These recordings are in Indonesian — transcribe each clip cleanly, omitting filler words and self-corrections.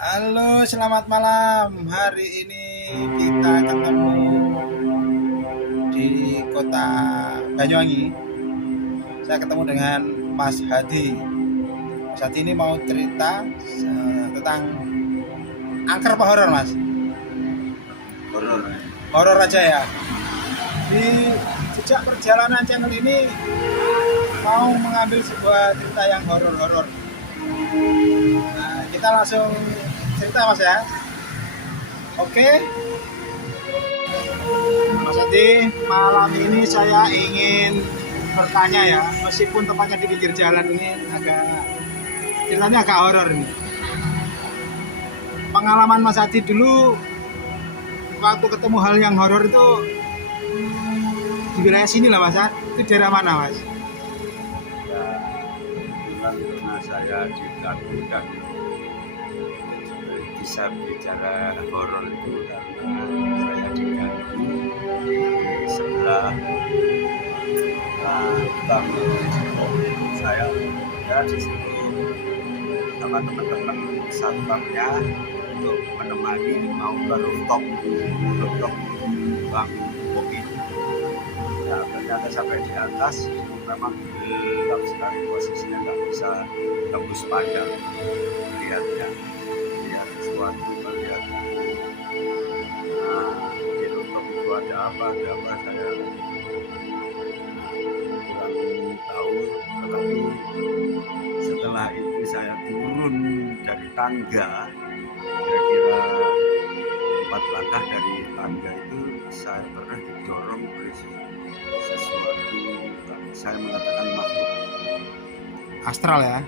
Halo, selamat malam. Hari ini kita ketemu di kota Banyuwangi. Saya ketemu dengan Mas Hadi. Mas Hadi ini mau cerita tentang angker apa horor, Mas? Horor. Horor aja ya. Di sejak perjalanan channel ini mau mengambil sebuah cerita yang horor-horor. Nah, kita langsung cerita, Mas ya. Oke. Mas Adi, malam ini saya ingin bertanya ya, meskipun tempatnya di pinggir jalan ini ceritanya agak horor ini. Pengalaman Mas Adi dulu waktu ketemu hal yang horor itu di wilayah sini lah, Mas. Itu daerah mana, Mas? Ya, karena saya dikagumkan bisa bicara horor itu karena saya diganggu di sebelah bangun saya ya di situ sama teman-teman satpamnya untuk menemani mau ke rooftop bangun kopi. Nah, ternyata sampai di atas itu memang gelap sekali, posisinya nggak bisa tembus pandang lihatnya, lihat sesuatu melihat. Nah, di rooftop itu ada apa saya kurang tahu, tetapi setelah itu saya turun dari tangga, kira-kira 4 langkah dari tangga itu saya pernah didorong oleh sesuatu, saya mengatakan makhluk Astral ya.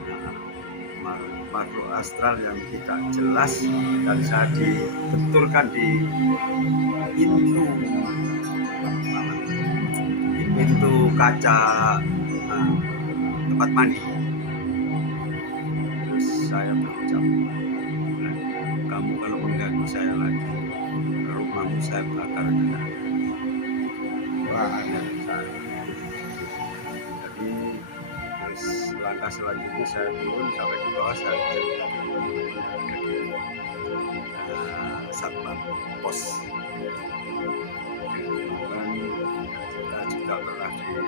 makhluk astral yang tidak jelas, dan saya dibenturkan di pintu kaca tempat mandi. Terus saya berucap, kamu kalau mengganggu saya lagi, rumahmu saya bakar dengan. Wah, Jadi terus langkah selanjutnya saya turun sampai di bawah, saya satpam pos. Dan kita juga pernah tidur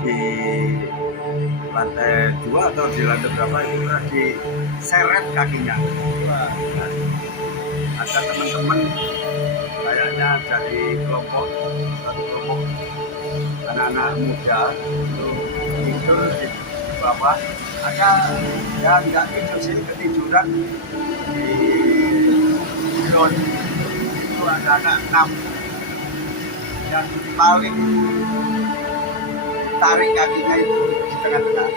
di lantai 2 atau di lantai berapa itu pernah diseret kakinya. Wah, ada teman-teman kayaknya dari satu kelompok anak-anak muda itu tidur di bawah, ada yang nggak tidur sini ketiduran di drone itu, ada anak 6 yang paling tarik kakinya itu di tengah-tengah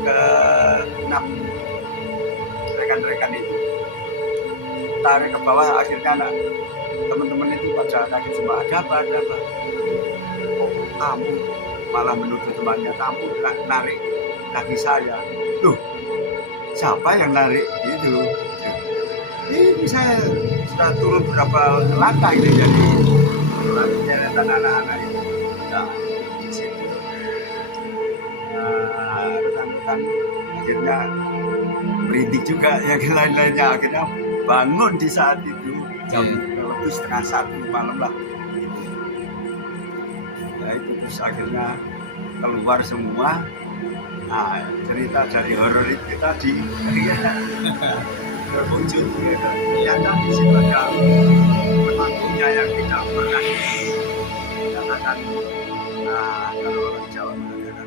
ke 6 rekan-rekan itu tarik ke bawah. Akhirnya anak teman-teman itu pada kaget semua, ada apa? Oh, kamu malah menuduh temannya kamu narik kaki saya. Loh, siapa yang narik itu? Ini saya sudah turun berapa langkah ini, jadi deretan anak-anak itu. Nah, di situ rekan-rekan akhirnya merinding juga, yang lain-lainnya akhirnya bangun di saat itu jam lebih 1:30 malam lah. Ya itu terus akhirnya keluar semua. Nah, cerita dari horor itu tadi terwujud. Ternyata di situ ada pelakunya yang tidak pernah dikatakan. Nah, kalau orang Jawa mengatakan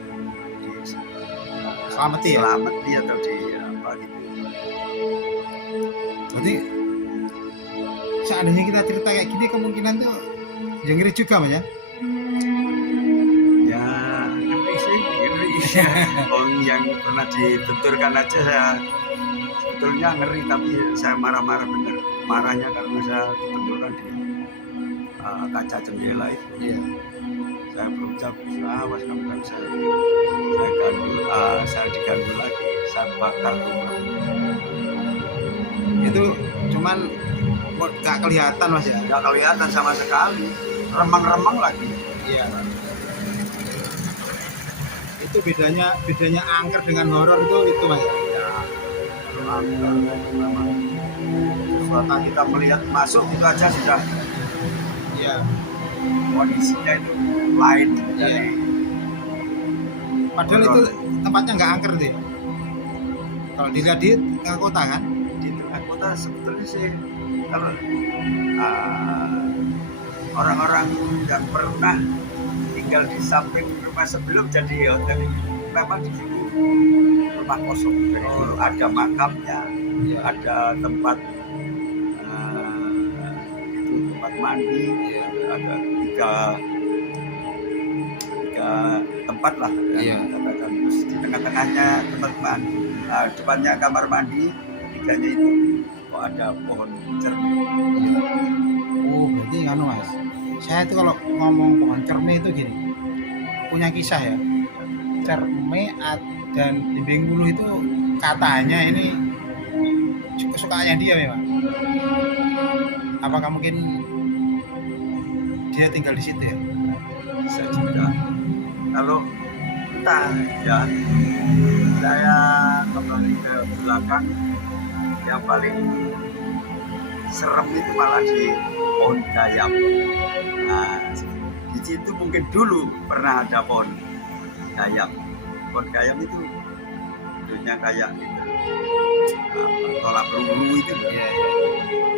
selamati ya. Selamati atau di apa gitu. Berarti seandainya kita cerita kayak gini, kemungkinan tuh yang ngeri juga, Mas ya. Ya ngeri sih, ngeri. Orang yang pernah dibenturkan aja saya sebetulnya ngeri, tapi saya marah-marah bener. Marahnya karena saya dibenturkan di kaca jendela itu. Iya. Saya berucap, awas kamu kan saya diganggu lagi, saya bakar rumah. Itu cuman nggak kelihatan, Mas ya. Nggak kelihatan sama sekali, remang-remang lagi. Iya. itu bedanya angker dengan horor itu Mas. Ya, kalau angker memang sesuatu yang kita melihat masuk itu aja sudah Iya. kondisinya itu lain. Iya. Jadi Padahal itu tempatnya nggak angker deh. Kalau dilihat di tengah kota kan. di tengah kota sebetulnya sih kalau orang-orang yang pernah tinggal di samping rumah sebelum jadi hotel ini memang di sini rumah kosong. Jadi dulu ada makamnya, Iya. ada tempat itu tempat mandi, ada tiga tempat lah Iya. yang katakan. Terus di tengah-tengahnya tempat mandi, depannya kamar mandi, tiganya itu kok ada pohon cermin. Oh, berarti anu Mas. Saya itu kalau ngomong pohon cerme itu gini. Punya kisah ya. Cerme dan Bimbing Wulu itu katanya ini kesukaannya dia memang. Apakah mungkin dia tinggal di situ ya? Bisa juga kalau entah ya, saya kembali ke belakang, yang paling serem itu malah di pohon gayam. Nah, di situ mungkin dulu pernah ada pohon gayam. Pohon gayam itu bentuknya kayak gitu, tolak peluru itu, Iya.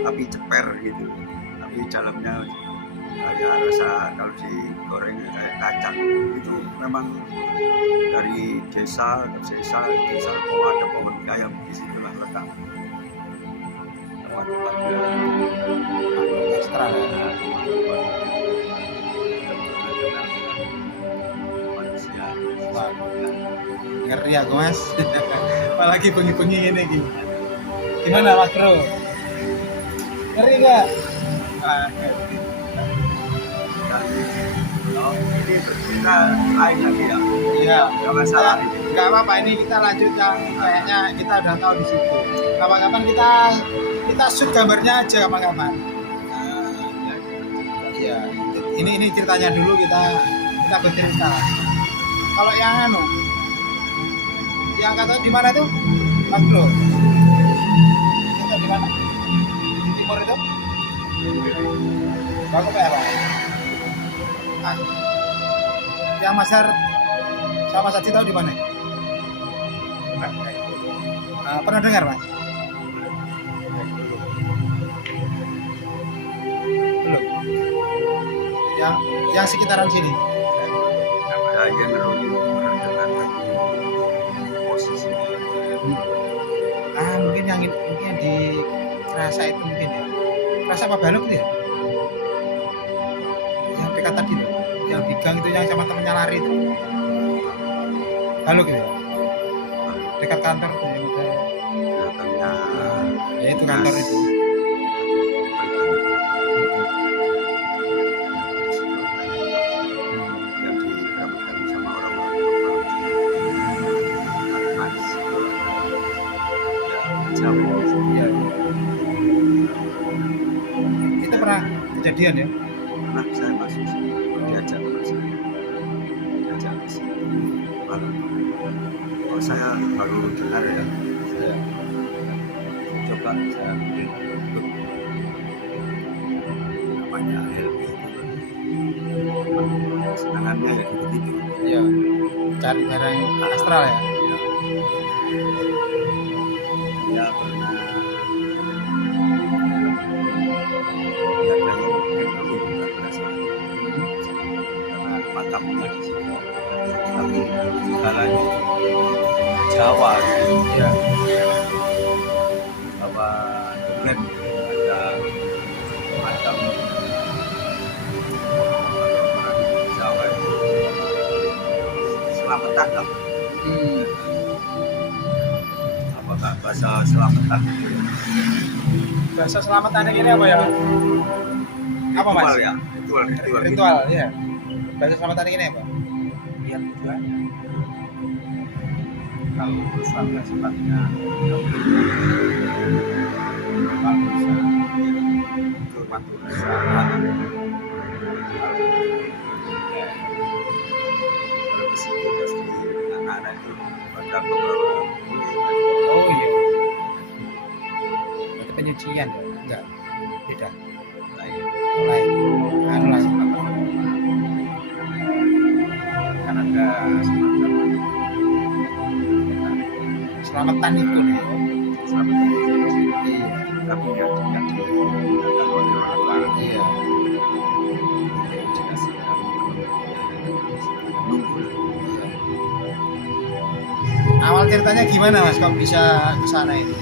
tapi ceper gitu, tapi dalamnya kayak rasa kalau digoreng kayak kacang. Itu memang dari desa oh ada pohon gayam, disitulah letak tempat-tempatnya Ekstra ya. manusia. Wah, ngeri aku Mas. Apalagi bengi-bengi ini gitu. Gimana Mas Bro? Ngeri nggak? Ah, ngeri. Oh, ini bercerita lain lagi ya. Iya. Nggak masalah ini. Nggak apa-apa, ini kita lanjut yang kayaknya kita udah tahu di situ. Kapan-kapan kita shoot gambarnya aja kapan-kapan. Iya. Ini ceritanya dulu kita bercerita. Kalau yang anu, yang kata di mana tuh, Mas Bro? Kita di mana? Di timur itu? Bagus ya Pak? Ah. Yang Mas Har sama Saji tahu di mana? Pernah dengar Mas? Belum. Yang sekitaran sini. Saya ngerujuk dengan posisinya. Mungkin yang di Kerasa itu mungkin ya. Kerasa apa Baluk itu ya? Yang dekat tadi tuh, yang di gang itu yang sama temennya lari itu. Baluk itu ya? Dekat kantor tuh yang udah. Belakangnya Ya itu kantor itu. yang diramaikan sama orang-orang manis ya Jawa. Iya. Itu pernah kejadian ya? Pernah saya masuk sini, diajak teman saya, diajak ke sini. Baru, oh saya baru dengar ya, saya coba saya ikut namanya Helmi itu, senangannya ya gitu-gitu. Iya. Cari barang astral ya? Ya pernah ya kayak mungkin bukan biasa karena makamnya di sini, tapi segalanya Jawa ya, Jawa Duren ada macam orang Jawa itu selamatan lah, apakah bahasa selamatan itu Bahasa selamatannya gini apa ya? Apa Mas? ritual ya, ritual Ritual ya. Bahasa selamatannya gini apa? lihat tujuannya. Kalau urusannya sifatnya bangsa, hormat urusan, kalau ke situ pasti anak-anak itu pada beberapa Oh iya. Berarti penyucian ya? Enggak. Beda. lain Lain. Anu lah. kan ada semacam Selamatan itu nih. selama Iya. tapi nggak digunakan oleh orang lain. Iya. Dikasih nunggu. Awal ceritanya gimana Mas kok bisa ke sana ini?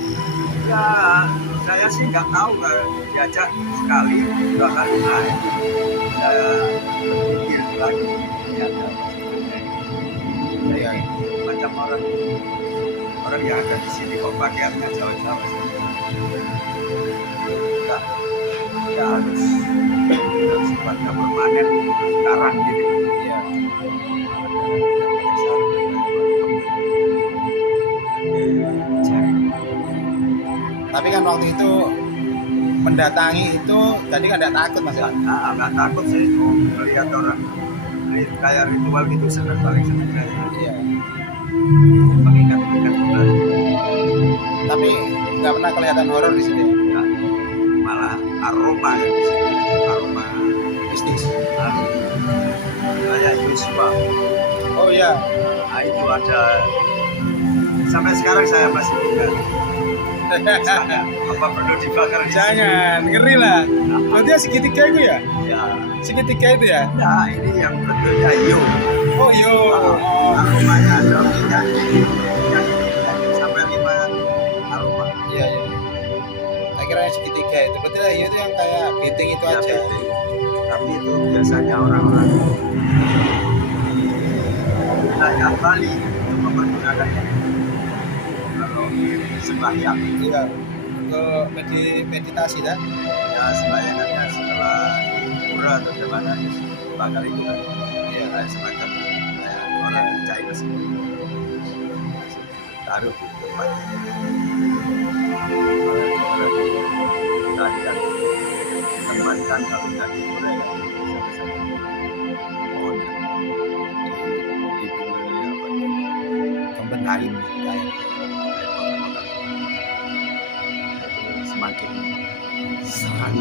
Ya, saya sih nggak tahu nggak diajak sekali dua kali naik. Saya pikir lagi ternyata saya macam orang yang ada di sini kok pakaiannya Jawa-Jawa sih. Nggak harus sifatnya permanen sekarang gitu. Iya. Tapi kan waktu itu mendatangi itu tadi kan tidak takut Mas ya? Nggak takut sih melihat orang kayak ritual gitu senang paling senang saya. Iya. Mengingat-ingat kembali. Tapi nggak pernah kelihatan horor di sini. Ya, malah aroma ya di sini. Aroma Mistis. kayak Yusuf. Oh iya. Nah, itu ada sampai sekarang saya masih ingat. Apa perlu dibakar di sini? Jangan, ngeri lah. Berarti ya segitiga itu ya? Ya, Segitiga itu ya? nah ini yang bentuknya hiu. Oh yo. Oh. Aromanya ada minyak sampai 5 aroma. Iya iya. Saya kira yang segitiga itu. Berarti lah itu yang kayak beating itu Ya, aja. bete. Tapi itu biasanya orang-orang di wilayah Bali itu mempergunakan ini. Kalau sembahyang, Iya. Ke meditasi dah. ya sembahyangannya setelah pura atau gimana bakar itu kan. Iya. Kayak semacam kayak orang Chinese taruh di tempat. Tadi kan temankan kalau tadi pura ya sama-sama pohon ya. Di Pembenahan kayak. semakin serang.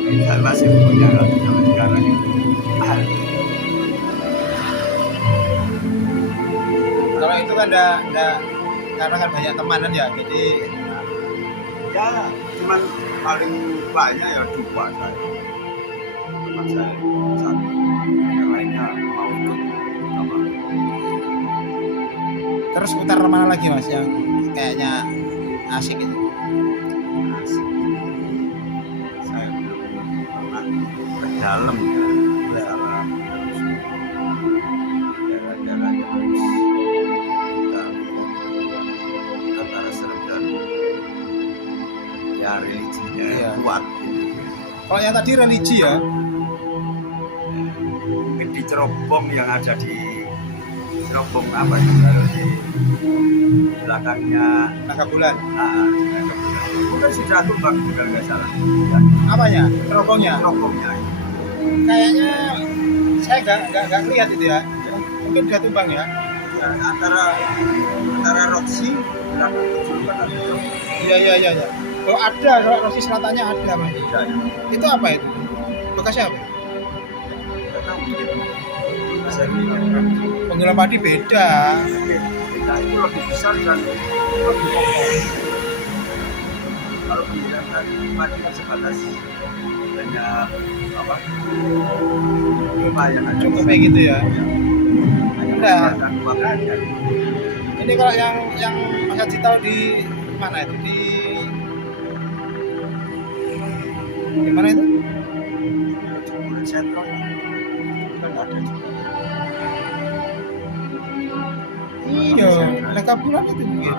Kita masih punya sampai sekarang itu. Kalau itu kan enggak karena kan banyak temanan ya. Jadi Ya cuman paling banyak ya dua saya. Teman saya satu, yang lainnya mau ikut apa? terus putar mana lagi Mas yang kayaknya asik itu? Asik. Saya belum pernah ke dalam ya. Masalah daerah-daerah yang harus kita antara serem dan ya religinya Iya. kuat. Kalau yang tadi religi ya? Mungkin di cerobong yang ada di cerobong apa itu kalau di belakangnya Naga bulan. udah sudah tumbang juga nggak salah ya, Apanya? Terobongnya? cerobongnya Kayaknya saya nggak lihat itu ya. Mungkin dia tumbang ya. ya, antara Roxy belakang itu juga ada cerobong. Iya. Oh ada, kalau Rosi Selatannya ada Mas. Ya, ya. Itu apa itu? Bekasnya apa? Nggak tahu mungkin bisa bilang Penggelam padi beda. nah itu lebih besar dan lebih kokoh. Kalau penggilingan padi kan sebatas hanya apa pipa yang ada Cukup kayak gitu ya. hanya Udah. dan makanya Ini kalau yang Mas Haji tahu di mana itu? Di mana itu? Jempuran sentral kan ada juga. Iya, naga bulan itu mungkin.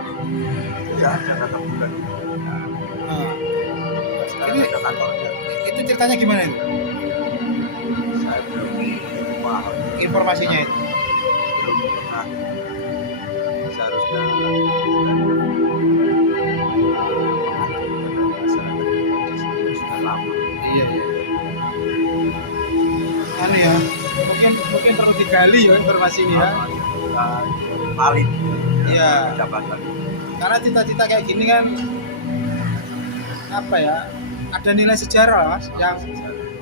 Ya ada kata bulan. Nah, Sekarang Ini- ada kantornya. itu ceritanya gimana itu? Saya belum paham, Informasinya itu. belum pernah. Seharusnya sudah lama. Iya. Anu ya, mungkin perlu digali ya informasi ini ya. Valid Iya. jabatan. Karena cita-cita kayak gini kan apa ya? Ada nilai sejarah Mas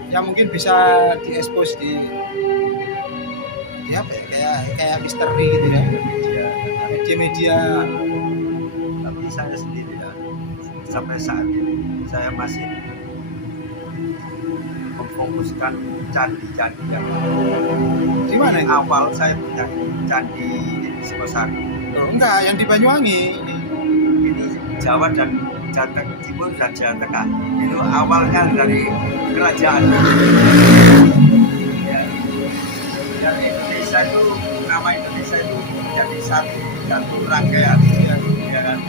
yang mungkin bisa diekspos di apa ya? Kayak misteri gitu ya. Media-media. Tapi saya sendiri ya, sampai saat ini saya masih memfokuskan candi-candi yang Di mana di itu? awal saya punya candi Singosari. Oh, enggak, yang di Banyuwangi. Ini Jawa dan Jawa Timur dan Jawa Tengah. Itu awalnya dari kerajaan. Ya, dan Indonesia itu, nama Indonesia itu menjadi satu rangkaian. Ya kan?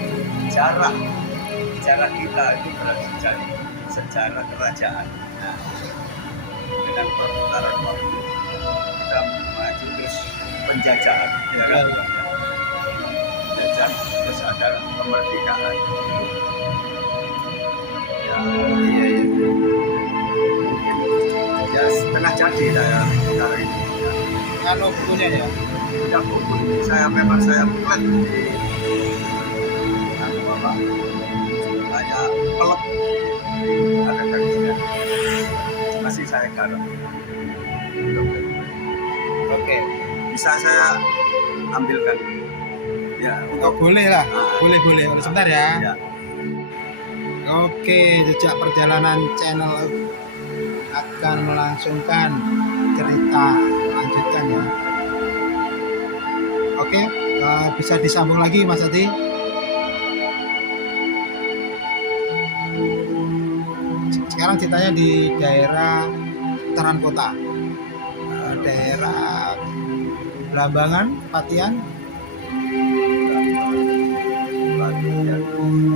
Sejarah kita itu berarti jadi sejarah kerajaan. Nah, dengan perputaran waktu kita maju terus penjajahan, ya kan? Penjajahan terus ada kemerdekaan. Ya, Iya, iya. ya setengah jadi saya sekarang ini. Anu bukunya ya. Ya buku ini memang saya buat di anu bapak, saya pelep ada garisnya masih saya garap. Oke. Bisa saya ambilkan ya Oh, boleh lah. Boleh. Sebentar ya. ya. Oke, jejak perjalanan channel akan melangsungkan cerita lanjutkan ya. Oke, bisa disambung lagi Mas Adi. Sekarang ceritanya di daerah Taran Kota, daerah Blambangan, Patian,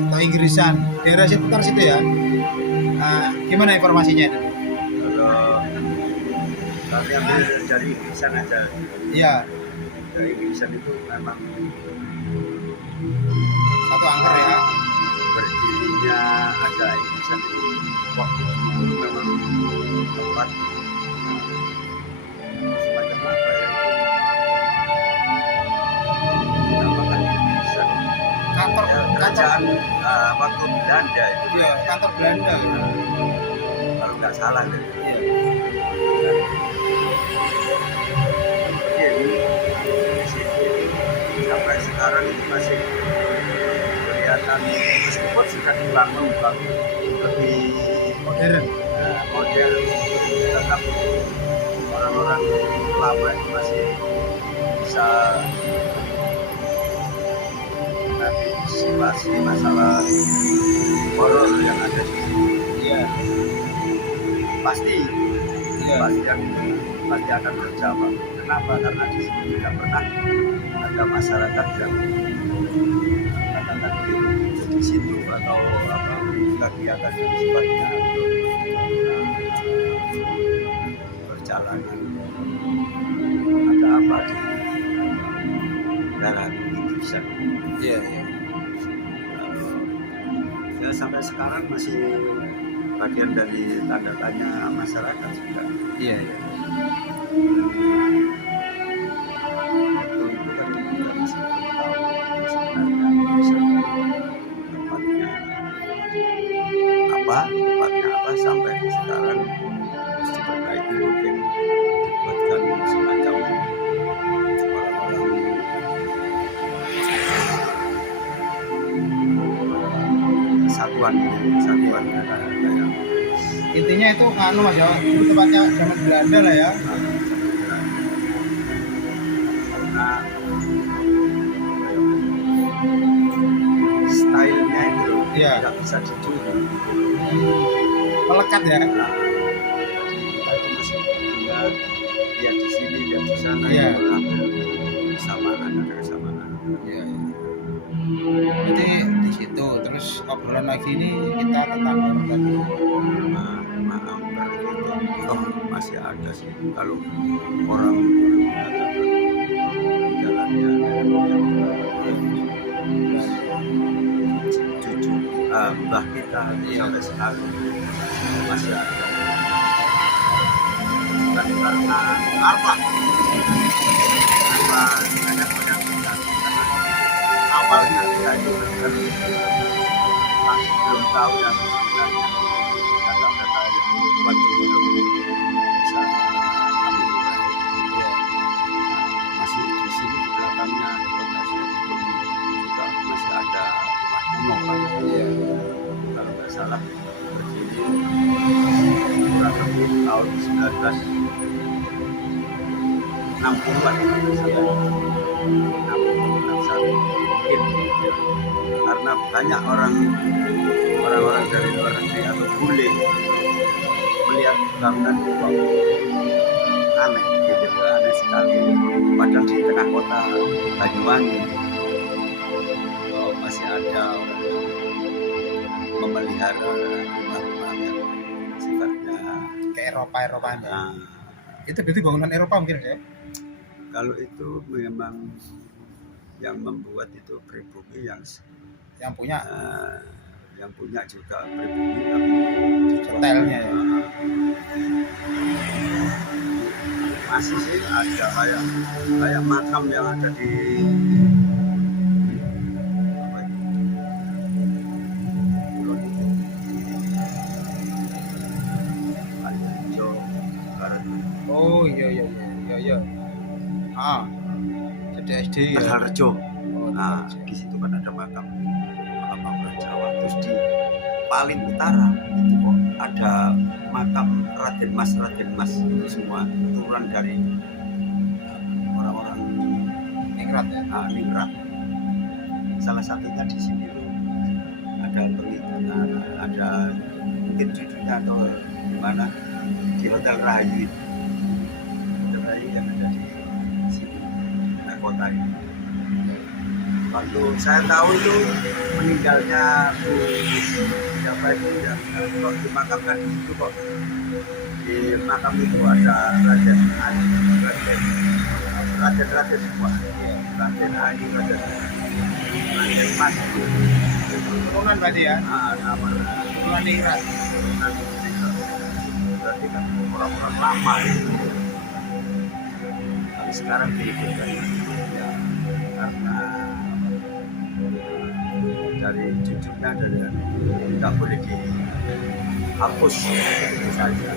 atau Inggrisan, daerah seputar situ ya. Gimana informasinya itu? Kalau kami ambil dari Inggrisan aja. Iya, Dari Inggrisan itu memang satu angker ya. berdirinya ada Inggrisan itu waktu itu memang tempat semacam apa ya? Dinamakan Inggrisan. Kantor Ya, kerajaan waktu Belanda itu. Iya, kantor Belanda. Kalau nggak salah gitu. Iya. Iya, ini di sini sampai sekarang itu masih kelihatan meskipun sudah dibangun lebih Modern. modern, tetap orang-orang lama itu masih bisa mengantisipasi masalah horor yang ada di sini. Iya. Pasti Iya. pasti akan terjawab. Kenapa? Karena di sini tidak pernah ada masyarakat yang katakan di situ atau apa kegiatan yang sifatnya perjalanan. Ada apa di darat Inggrisan? Iya. Ya sampai sekarang masih bagian dari tanda tanya masyarakat juga. Iya. Waktu itu kan kita masih belum tahu sebenarnya tempatnya apa sampai sekarang harus diperbaiki, mungkin dibuatkan semacam orang-orang satuan ada yang Intinya itu anu Mas ya, itu tempatnya zaman Belanda lah ya. karena stylenya itu Iya. tidak bisa dicuri. Melekat ya. Nah, kita itu masih punya lihat di sini, lihat di sana, Iya. ambil kesamaan, ada kesamaan. Iya. Berarti di situ terus obrolan lagi ini kita tentang horor tadi. Maaf kalau gitu, toh masih ada sih kalau orang jalannya cucu mbah kita sampai sekarang masih ada. Kan karena apa banyak orang yang awalnya kita itu belum tahu yang sebenarnya kata-kata yang membuat kita bisa kami masih di sini di belakangnya lokasi juga masih ada rumah kuno kan Iya. kalau nggak salah berdiri kurang lebih tahun 1960-an ya. 61 mungkin ya. Karena banyak orang-orang dari luar negeri atau bule melihat bangunan itu kok aneh gitu, aneh sekali padahal di tengah kota Banyuwangi masih ada orang yang memelihara rumah-rumah yang sifatnya Ke Eropa-Eropaan ya. nah, Itu berarti bangunan Eropa mungkin ya? kalau itu memang yang membuat itu pribumi Yang punya yang punya juga pribumi tapi hotelnya ya. masih sih ada kayak makam yang ada di apa itu? Kulon itu. Alijo, Barat. Oh iya. CDSD ya. Tegalrejo. Oh, Nah, di situ kan ada makam orang Jawa. Terus di paling utara itu kok ada makam Raden Mas itu semua turunan dari orang-orang Ningrat ya. Ningrat. Salah satunya di sini tuh ada ada mungkin judulnya atau di mana di Hotel Rahayu itu. Hotel Rahayu yang ada di sini, di kota ini. Waktu saya tahu itu meninggalnya Bu siapa itu yang kok dimakamkan di situ kok di makam itu ada Raden semua Raden Ayu Raden Mas Turunan berarti ya. nama Turunan Ningrat. berarti kan orang-orang lama itu tapi sekarang dihidupkan ya karena dari jujurnya dari tidak boleh dihapus itu saja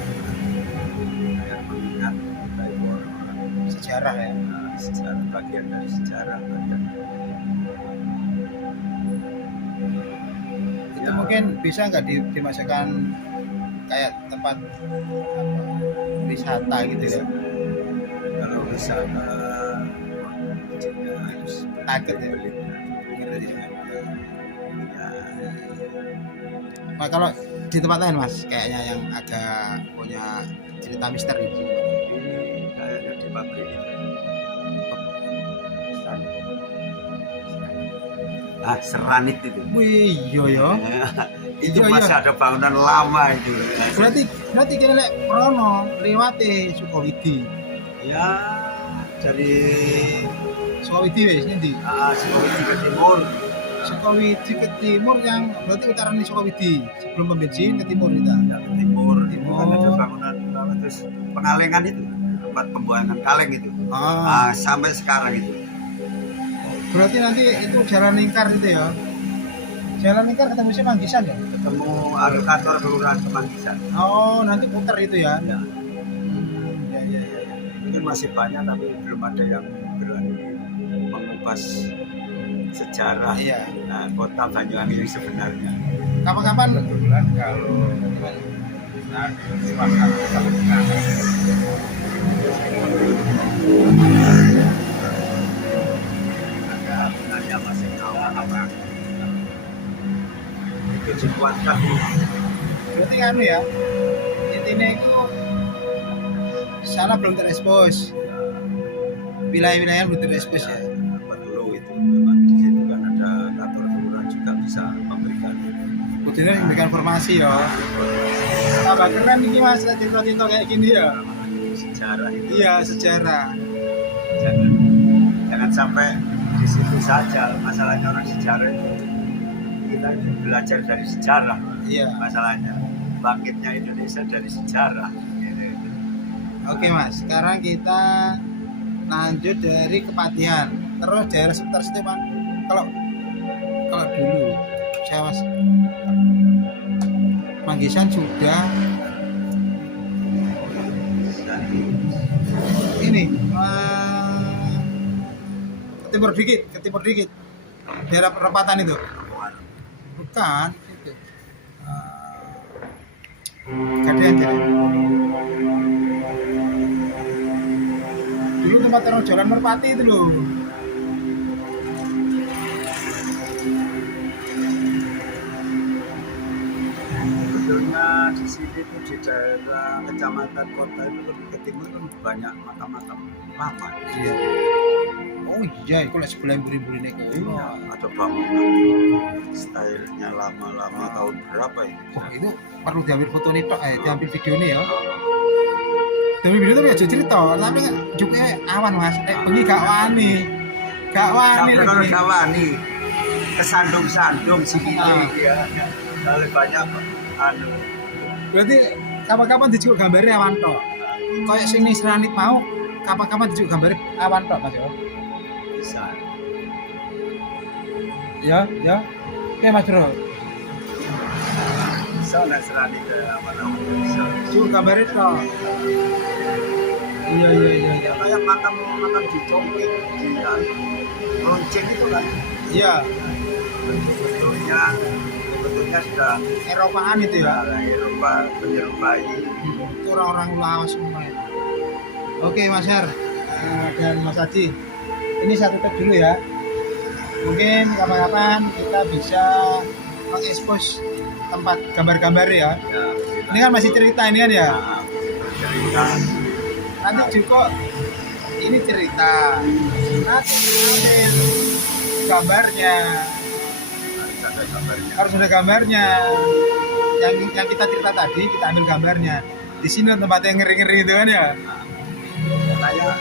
yang mengingat kita itu orang-orang Sejarah ya. sejarah bagian dari sejarah bagian Itu mungkin bisa nggak dimasukkan kayak tempat wisata gitu ya. kalau wisata jika harus Takut ya. beli Nah, kalau di tempat lain Mas, kayaknya yang agak punya cerita misteri di sini. ini kayaknya di pabrik itu Seranit itu Wih, iya. itu Iya, masih iya. ada bangunan lama itu Berarti kira lek Prono liwate Sukawidi. ya dari Sukawidi wis ndi? Sulawesi ke timur Sukawidi ke timur yang berarti utara nih Sukawidi. Sebelum pom bensin ke timur kita. ya, ke timur itu kan ada bangunan terus pengalengan itu tempat pembuangan kaleng itu sampai sekarang itu Berarti nanti itu jalan lingkar itu ya. Jalan lingkar ketemu si Manggisan ya? ketemu ada kantor kelurahan Kemanggisan Oh, nanti putar itu ya. ya Ya. mungkin masih banyak tapi belum ada yang berani mengupas sejarah Iya. kota Banyuwangi yang sebenarnya. Kapan-kapan Kebetulan kalau saat suasana kalau ada nanya masih tahu apa itu dikuatkan berarti anu ya. Intinya itu sana belum terekspos. Wilayah-wilayah belum terekspos ya. perlu itu memang di situ kan ada kantor kelurahan juga bisa memberikan Kudunya memberikan informasi ya. Tambah keren ini Mas, cerita-cerita kayak gini ya. sejarah itu. Iya, sejarah. Jangan sampai di situ saja masalahnya orang sejarah itu kita itu belajar dari sejarah Iya. masalahnya bangkitnya Indonesia dari sejarah gitu. Oke Mas, sekarang kita lanjut dari Kepatihan, terus daerah sekitar situ Mas. Kalau kalau dulu saya Mas Manggisan sudah ini ke timur dikit daerah perempatan itu bukan itu Gadean dulu tempat orang jualan merpati itu loh. Sebetulnya di sini tuh di daerah kecamatan kota itu lebih ke timur kan banyak makam-makam lama. Iya. Oh iya, itu lah sebelah buri-buri nih. Iya, ada bangunan stylenya lama-lama tahun berapa ini? Wah itu perlu diambil foto nih tok, diambil video nih ya. Diambil video tapi aja cerita, tapi juga awan Mas. Bengi gak wani Sampai kalau lagi. gak wani, kesandung-sandung sih ya. Kalau banyak anu. Berarti kapan-kapan dijuk gambarnya awan tok. Kayak sing Nisranit mau, kapan-kapan dijuk gambarnya awan tok Mas ya. Bisa. Ya. Oke Mas Bro. Bisa Nasrani ke apa-apa bisa. Dijuk gambarnya tok. Iya. Ya kayak makam di Congkeng di Lonceng itu kan. Iya, Sebetulnya sudah Eropaan itu ya. menyerupai. Itu orang-orang lawas semua. Oke Mas Her dan Mas Haji, ini saya tutup dulu ya. Mungkin kapan-kapan kita bisa mengekspos tempat gambar-gambar ya. Ya, Ini kan masih cerita ini kan ya. cerita. Nanti juga ini cerita. Nanti ambil gambarnya, Ada kabarnya. harus ada gambarnya. Yang kita cerita tadi kita ambil gambarnya. Di sini tempatnya ngeri-ngeri itu kan ya. Kayak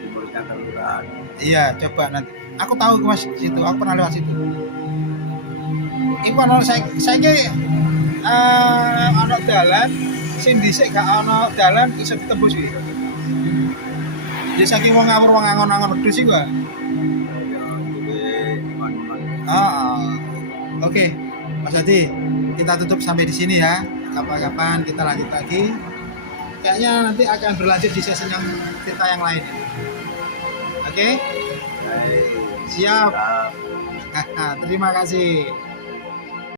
timurnya kelurahan. Iya, coba nanti. Aku tahu Mas situ, aku pernah lewat situ. Iku ana saiki ana dalan sing dhisik gak ana dalan iso ditembus iki. Ya saking wong ngawur wong angon-angon wedhus iku. Oke. Mas Hadi, kita tutup sampai di sini ya. Kapan-kapan kita lanjut lagi. Kayaknya nanti akan berlanjut di sesi yang cerita yang lain. Oke? Siap. Terima kasih.